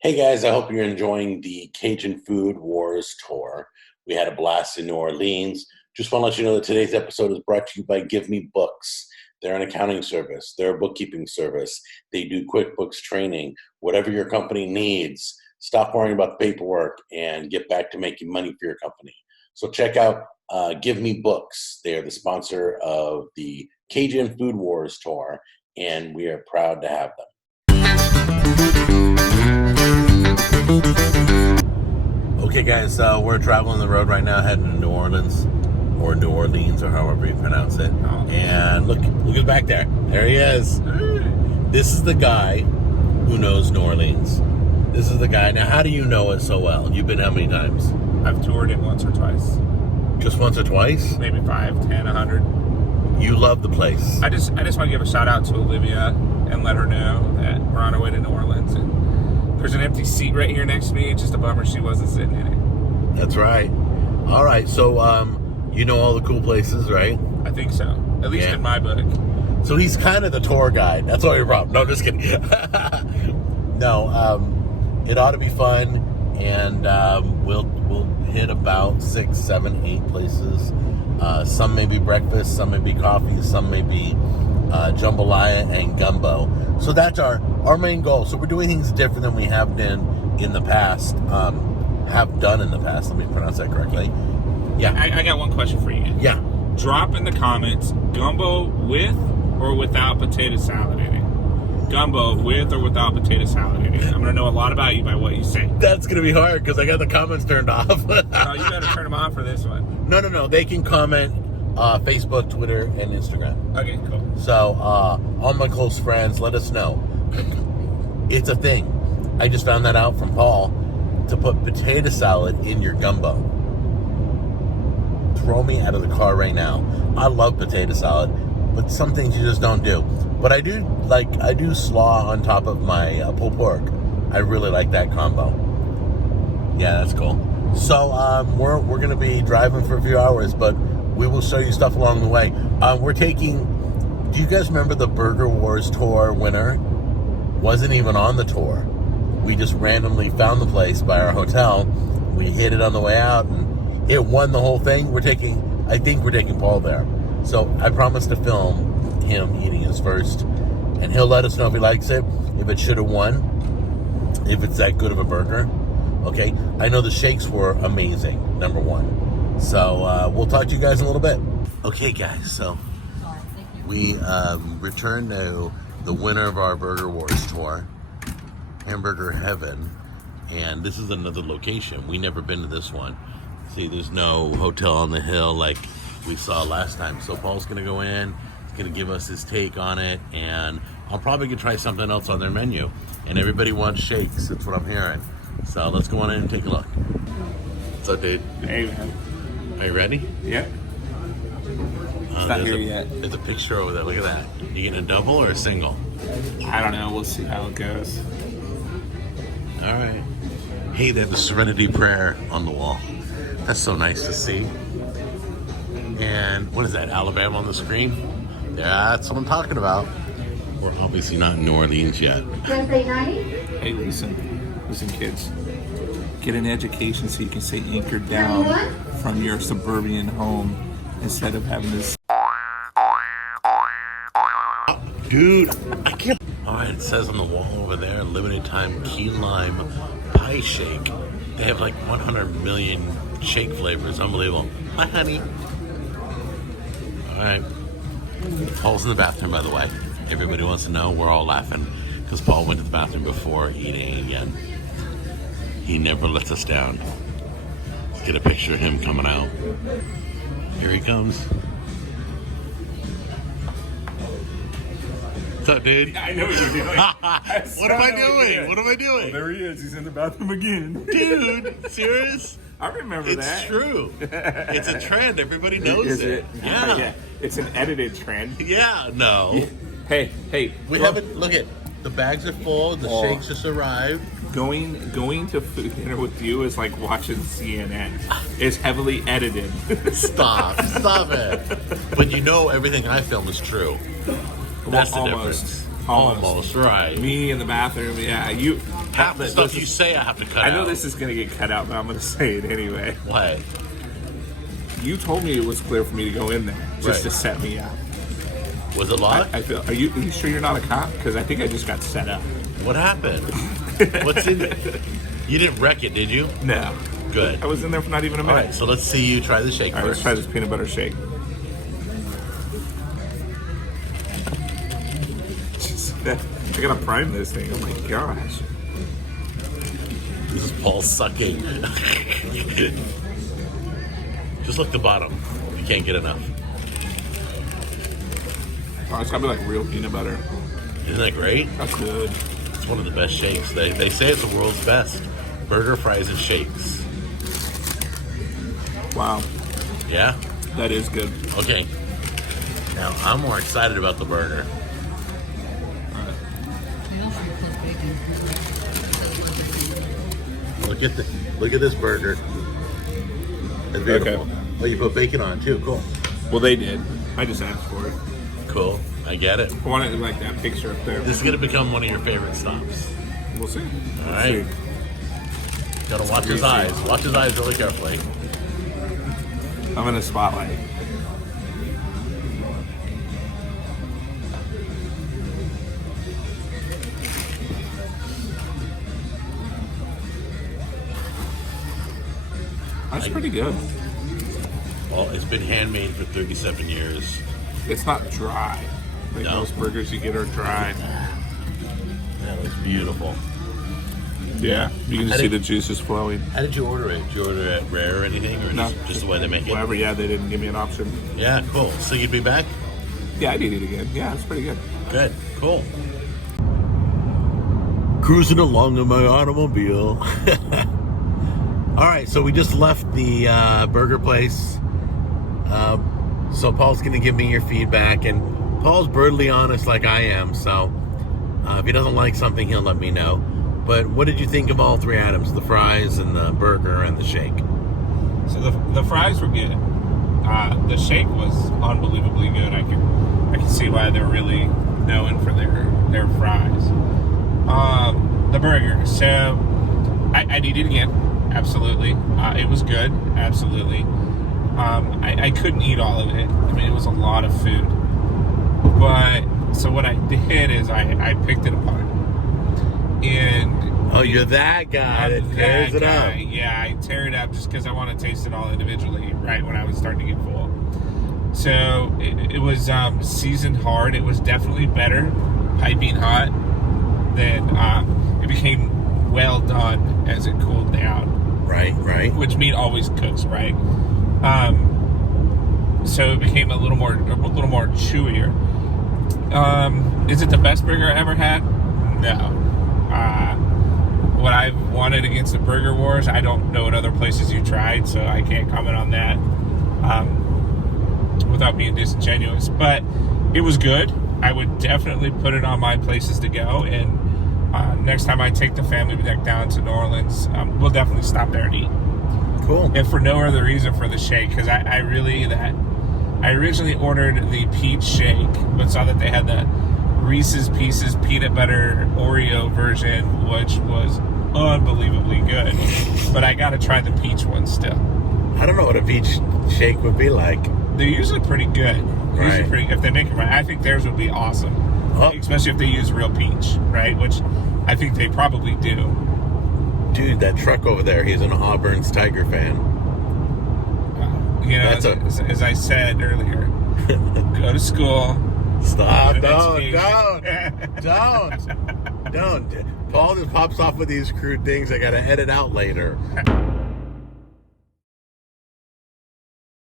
Hey guys, I hope you're enjoying the Cajun Food Wars tour. We had a blast in New Orleans. Just want to let you know that today's episode is brought to you by Give Me Books. They're an accounting service, they're a bookkeeping service. They do QuickBooks training. Whatever your company needs, stop worrying about the paperwork and get back to making money for your company. So check out Give Me Books. They are the sponsor of the Cajun Food Wars tour, and we are proud to have them. Okay, guys, we're traveling the road right now, heading to New Orleans, or New Orleans, or however you pronounce it. And look who's back there. There he is. This is the guy who knows New Orleans. This is the guy. Now, how do you know it so well? You've been how many times? I've toured it once or twice. Just once or twice? Maybe 5, 10, 100. You love the place. I just want to give a shout out to Olivia and let her know that we're on our way to New Orleans. And there's an empty seat right here next to me. It's just a bummer she wasn't sitting in it. That's right. All right, so you know all the cool places, right? I think so. At least in my book. So he's kind of the tour guide. That's all your problem. No, just kidding. No, it ought to be fun, and we'll hit about 6, 7, 8 places. Some may be breakfast, some may be coffee, some may be jambalaya and gumbo. So that's our main goal. So we're doing things different than we have done in the past. Let me pronounce that correctly. Yeah. I got one question for you. Yeah. Drop in the comments, gumbo with or without potato salad in it. Gumbo with or without potato salad in it. I'm going to know a lot about you by what you say. That's going to be hard because I got the comments turned off. Oh, you better turn them on for this one. No. They can comment Facebook, Twitter, and Instagram. Okay, cool. So, all my close friends, let us know. It's a thing. I just found that out from Paul, to put potato salad in your gumbo. Throw me out of the car right now. I love potato salad, but some things you just don't do. But I do slaw on top of my pulled pork. I really like that combo. Yeah, that's cool. So, we're going to be driving for a few hours, but we will show you stuff along the way. Do you guys remember the Burger Wars tour winner? Wasn't even on the tour. We just randomly found the place by our hotel. We hit it on the way out, and it won the whole thing. I think we're taking Paul there. So I promised to film him eating his first, and he'll let us know if he likes it, if it should have won, if it's that good of a burger. Okay, I know the shakes were amazing, number one. So we'll talk to you guys in a little bit. Okay, guys, so we returned to the winner of our Burger Wars tour, Hamburger Heaven, and this is another location. We never been to this one. See, there's no hotel on the hill like we saw last time. So Paul's gonna go in, he's gonna give us his take on it, and I'm probably gonna try something else on their menu. And everybody wants shakes, that's what I'm hearing. So let's go on in and take a look. What's up, dude? Hey, man. Are you ready? Yeah. It's not here yet. There's a picture over there. Look at that. You getting a double or a single? I don't know. We'll see how it goes. All right. Hey, they have the Serenity Prayer on the wall. That's so nice to see. And what is that, Alabama on the screen? Yeah, that's what I'm talking about. We're obviously not in New Orleans yet. Hey, listen, kids. Get an education so you can stay anchored down from your suburban home instead of having this. Dude, I can't. All right, it says on the wall over there, limited time key lime pie shake. They have like 100 million shake flavors. Unbelievable. Hi, honey. All right. Paul's in the bathroom, by the way. Everybody wants to know. We're all laughing because Paul went to the bathroom before eating again. He never lets us down. Let's get a picture of him coming out. Here he comes. What's up, dude? I know what you're doing. What am I doing? What am I doing? Well, there he is. He's in the bathroom again. Dude, serious? I remember that. It's true. It's a trend. Everybody knows Is it. Yeah. It's an edited trend. Yeah, no. Hey. We haven't, look at, the bags are full, the shakes just arrived. Going to food dinner with you is like watching CNN. It's heavily edited. Stop it. But you know everything I film is true. That's the difference. Almost, right. Me in the bathroom, yeah. half the stuff you say I have to cut out. I know this is going to get cut out, but I'm going to say it anyway. What? You told me it was clear for me to go in there just to set me up. Was it locked? I feel. Are you sure you're not a cop? Because I think I just got set up. What happened? What's in it? You didn't wreck it, did you? No. Good. I was in there for not even a minute. All right, so let's see you try the shake All right, first. let's try this peanut butter shake. I gotta prime this thing. Oh my gosh. This is Paul sucking. Just look at the bottom. You can't get enough. Oh, it's gotta be like real peanut butter. Isn't that great? That's good. It's one of the best shakes. They say it's the world's best. Burger, fries, and shakes. Wow. Yeah? That is good. Okay. Now, I'm more excited about the burger. Look at this burger. It's beautiful. Okay. Oh, you put bacon on it too. Cool. Well, they did. I just asked for it. Cool. I get it. I wanted like that picture up there. This is gonna become one of your favorite stops. We'll see. All right. Gotta watch his eyes. Watch his eyes really carefully. I'm in the spotlight. That's pretty good. Well, it's been handmade for 37 years. It's not dry. Like No. most burgers you get are dry. That looks beautiful. Yeah, you can I see think- the juices flowing. How did you order it? Did you order it rare or anything, or No. just the way they make it? Whatever, yeah, they didn't give me an option. Yeah, cool. So you'd be back? Yeah, I'd eat it again. Yeah, it's pretty good. Good, cool. Cruising along in my automobile. All right, so we just left the burger place. So Paul's going to give me your feedback, and Paul's brutally honest like I am. So if he doesn't like something, he'll let me know. But what did you think of all three items? The fries and the burger and the shake? So the fries were good. The shake was unbelievably good. I can see why they're really known for their fries. The burger. So I'd eat it again. Absolutely. It was good. Absolutely. I couldn't eat all of it. I mean, it was a lot of food. But so what I did is I picked it apart. And Oh, you're that guy that tears it up. yeah, I tear it up just because I want to taste it all individually, right when I was starting to get full. So it was seasoned hard. It was definitely better, piping hot. Then it became well done as it cooled down. Right. Which meat always cooks, right? So it became a little more chewier. Is it the best burger I ever had? No. What I've wanted against the Burger Wars, I don't know what other places you tried, so I can't comment on that without being disingenuous. But it was good. I would definitely put it on my places to go. And next time I take the family back down to New Orleans, we'll definitely stop there and eat. Cool. And for no other reason for the shake, because I originally ordered the peach shake, but saw that they had the Reese's Pieces peanut butter Oreo version, which was unbelievably good. But I got to try the peach one still. I don't know what a peach shake would be like. They're usually pretty good. Right. If they make it right, I think theirs would be awesome. Oh. Especially if they use real peach, right? Which I think they probably do. Dude, that truck over there, he's an Auburn's Tiger fan. You know, That's as I said earlier, go to school. Stop, Go to don't. Paul just pops off with these crude things I gotta edit out later.